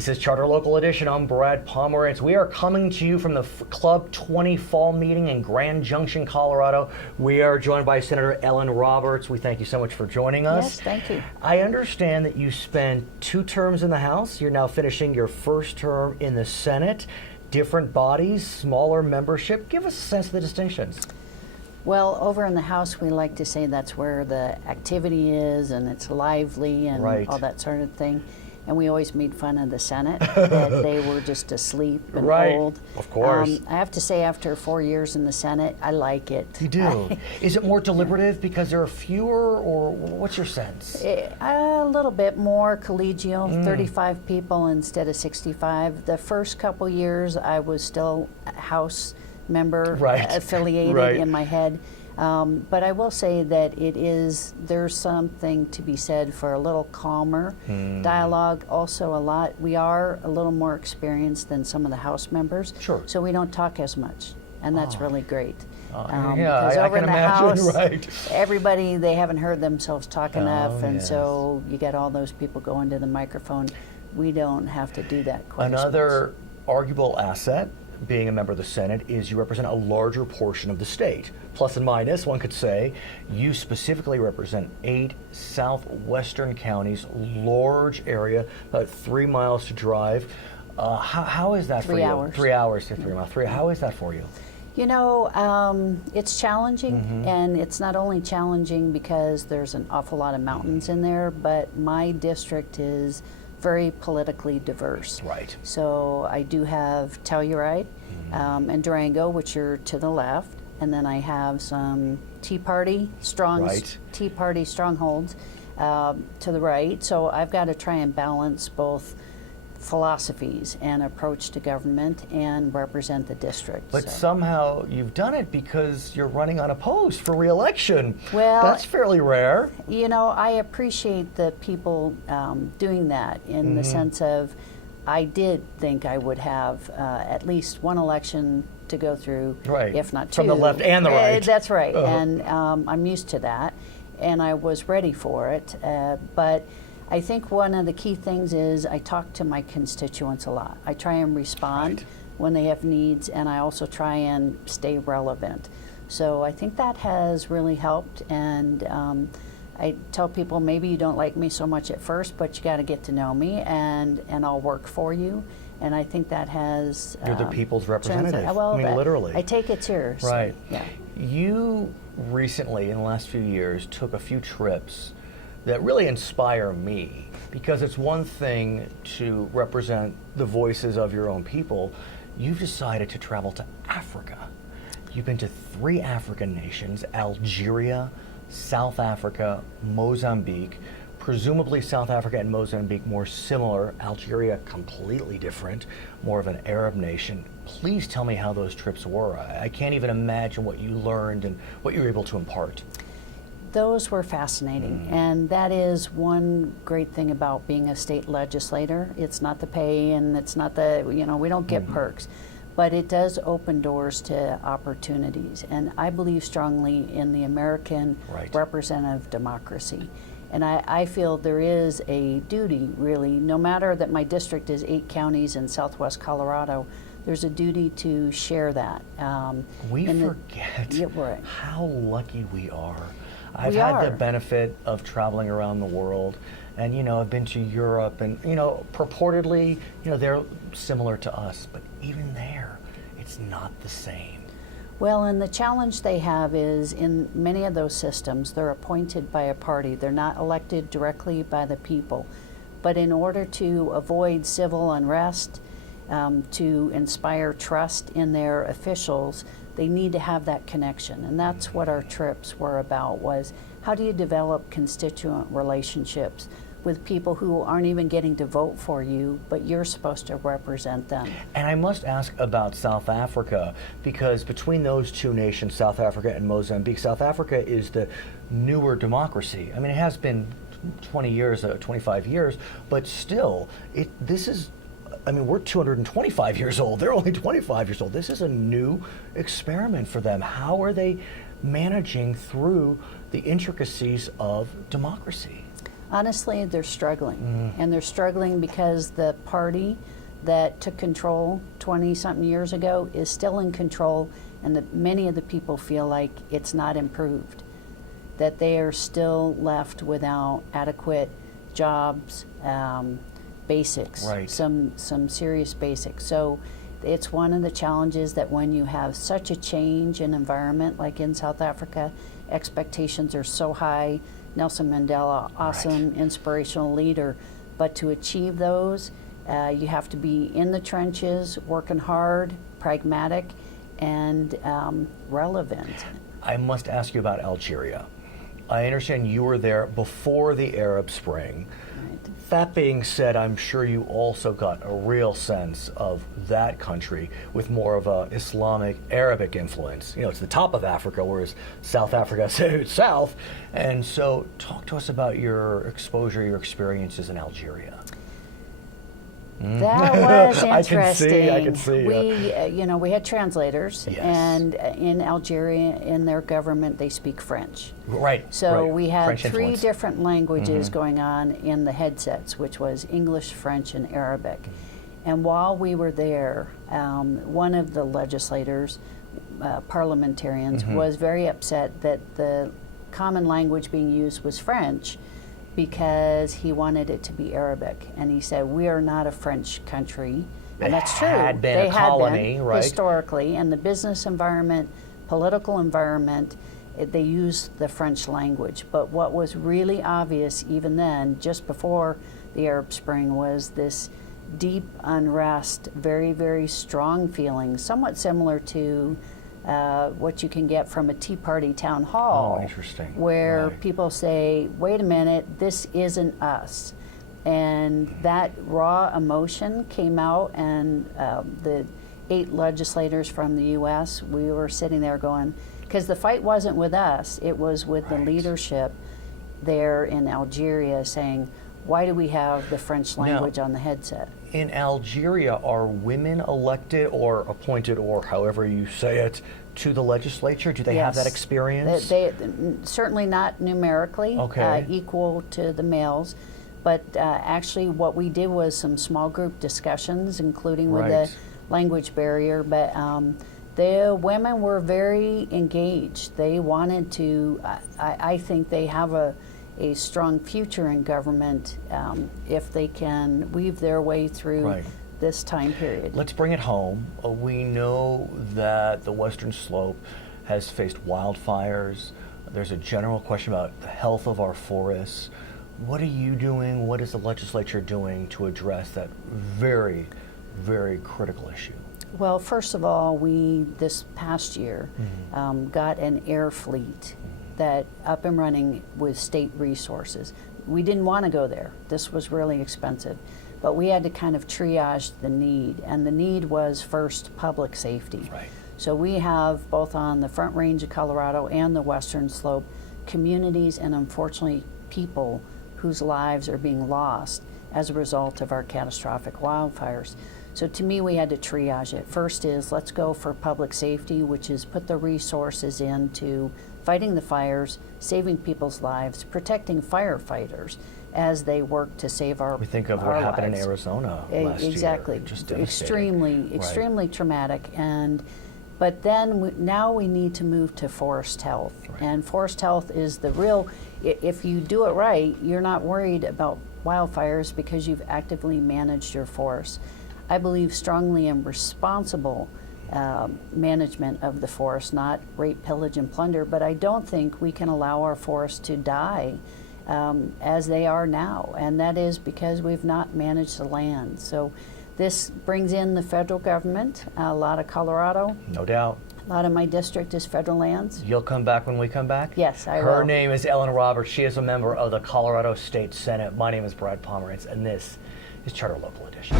This is Charter Local Edition. I'm Brad Pomerance. We are coming to you from the Club 20 Fall Meeting in Grand Junction, Colorado. We are joined by Senator Ellen Roberts. We thank you so much for joining us. Yes, thank you. I understand that you spent 2 terms in the House. You're now finishing your first term in the Senate. Different bodies, smaller membership. Give us a sense of the distinctions. Well, over in the House, we like to say that's where the activity is and it's lively and all that sort of thing. And we always made fun of the Senate, that they were just asleep and old. Of course. I have to say, after 4 years in the Senate, I like it. You do? Is it more deliberative because there are fewer, or what's your sense? A little bit more collegial, 35 people instead of 65. The first couple years, I was still a House member affiliated in my head. But I will say that there's something to be said for a little calmer dialogue. Also, we are a little more experienced than some of the House members. Sure. So we don't talk as much, and that's really great. Yeah, I over can in the imagine, House, everybody, they haven't heard themselves talk enough, and so you get all those people going to the microphone. We don't have to do that quite Another arguable asset, being a member of the Senate, is you represent a larger portion of the state. Plus and minus, one could say, you specifically represent 8 southwestern counties, large area, about 3 miles to drive. How is that for you? 3 hours. 3 hours to 3 miles. How is that for you? You know, it's challenging, and it's not only challenging because there's an awful lot of mountains in there, but my district is very politically diverse. Right. So I do have Telluride and Durango, which are to the left, and then I have some Tea Party strongholds to the right. So I've got to try and balance both philosophies and approach to government and represent the district. But somehow you've done it because you're running unopposed for reelection. Well, that's fairly rare. You know, I appreciate the people doing that in the sense of I did think I would have at least one election to go through, if not 2. From the left and the right. That's right, and I'm used to that, and I was ready for it, but I think one of the key things is I talk to my constituents a lot. I try and respond when they have needs, and I also try and stay relevant. So I think that has really helped, and I tell people maybe you don't like me so much at first, but you got to get to know me, and I'll work for you. And I think that has... You're the people's representative. Well, I mean, literally. I take it serious. Right. Yeah. You recently, in the last few years, took a few trips that really inspire me, because it's one thing to represent the voices of your own people. You've decided to travel to Africa. You've been to 3 African nations: Algeria, South Africa, Mozambique. Presumably South Africa and Mozambique more similar, Algeria completely different, more of an Arab nation. Please tell me how those trips were. I can't even imagine what you learned and what you were able to impart. Those were fascinating, and that is one great thing about being a state legislator. It's not the pay, and it's not the, we don't get perks, but it does open doors to opportunities, and I believe strongly in the American representative democracy. And I feel there is a duty, really, no matter that my district is 8 counties in southwest Colorado, there's a duty to share that. We forget how lucky we are. I've had the benefit of traveling around the world, and I've been to Europe, and purportedly, they're similar to us, but even there, it's not the same. Well, and the challenge they have is in many of those systems, they're appointed by a party. They're not elected directly by the people. But in order to avoid civil unrest, to inspire trust in their officials, they need to have that connection. And that's what our trips were about, was how do you develop constituent relationships with people who aren't even getting to vote for you, but you're supposed to represent them. And I must ask about South Africa, because between those 2 nations, South Africa and Mozambique, South Africa is the newer democracy. I mean, it has been 20 years, 25 years, but still, we're 225 years old. They're only 25 years old. This is a new experiment for them. How are they managing through the intricacies of democracy? Honestly, they're struggling. And they're struggling because the party that took control 20-something years ago is still in control, and many of the people feel like it's not improved, that they are still left without adequate jobs, basics, right. some serious basics. So it's one of the challenges that when you have such a change in environment like in South Africa, expectations are so high. Nelson Mandela, awesome, inspirational leader, but to achieve those, you have to be in the trenches, working hard, pragmatic, and relevant. I must ask you about Algeria. I understand you were there before the Arab Spring. Right. That being said, I'm sure you also got a real sense of that country with more of a Islamic Arabic influence. You know, it's the top of Africa, whereas South Africa is south. And so talk to us about your exposure, your experiences in Algeria. That was interesting. I can see. We had translators, Yes. and in Algeria, in their government, they speak French. Right. So right. we had French three influence. different languages going on in the headsets, which was English, French, and Arabic. And while we were there, one of the legislators, parliamentarians, was very upset that the common language being used was French, because he wanted it to be Arabic. And he said, we are not a French country. And that's true. Had been they a had colony, been, right? historically. And the business environment, political environment, they used the French language. But what was really obvious even then, just before the Arab Spring, was this deep unrest, very, very strong feelings, somewhat similar to what you can get from a Tea Party town hall. Oh, interesting. Where Right. people say, wait a minute, this isn't us. And that raw emotion came out, and the 8 legislators from the U.S., we were sitting there going, because the fight wasn't with us, it was with the leadership there in Algeria saying, why do we have the French language on the headset? In Algeria, are women elected or appointed, or however you say it, to the legislature? Do they have that experience? They certainly not numerically Okay. equal to the males, but actually what we did was some small group discussions, including with the language barrier, but the women were very engaged. They wanted to, I think they have a strong future in government if they can weave their way through this time period. Let's bring it home. We know that the Western Slope has faced wildfires. There's a general question about the health of our forests. What are you doing? What is the legislature doing to address that very, very critical issue? Well, first of all, we, this past year, got an air fleet that up and running with state resources. We didn't want to go there. This was really expensive. But we had to kind of triage the need. And the need was first public safety. Right. So we have, both on the Front Range of Colorado and the Western Slope, communities and unfortunately people whose lives are being lost as a result of our catastrophic wildfires. So to me, we had to triage it. First is, let's go for public safety, which is put the resources into fighting the fires, saving people's lives, protecting firefighters as they work to save our lives. We think of what happened in Arizona last exactly. year. Just Extremely traumatic. But then now we need to move to forest health. Right. And forest health is the real, if you do it right, you're not worried about wildfires because you've actively managed your forest. I believe strongly in responsible management of the forest, not rape, pillage, and plunder, but I don't think we can allow our forests to die as they are now, and that is because we've not managed the land. So this brings in the federal government, a lot of Colorado. No doubt. A lot of my district is federal lands. You'll come back when we come back? Yes, I will. Her name is Ellen Roberts. She is a member of the Colorado State Senate. My name is Brad Pomerance, and this is Charter Local Edition.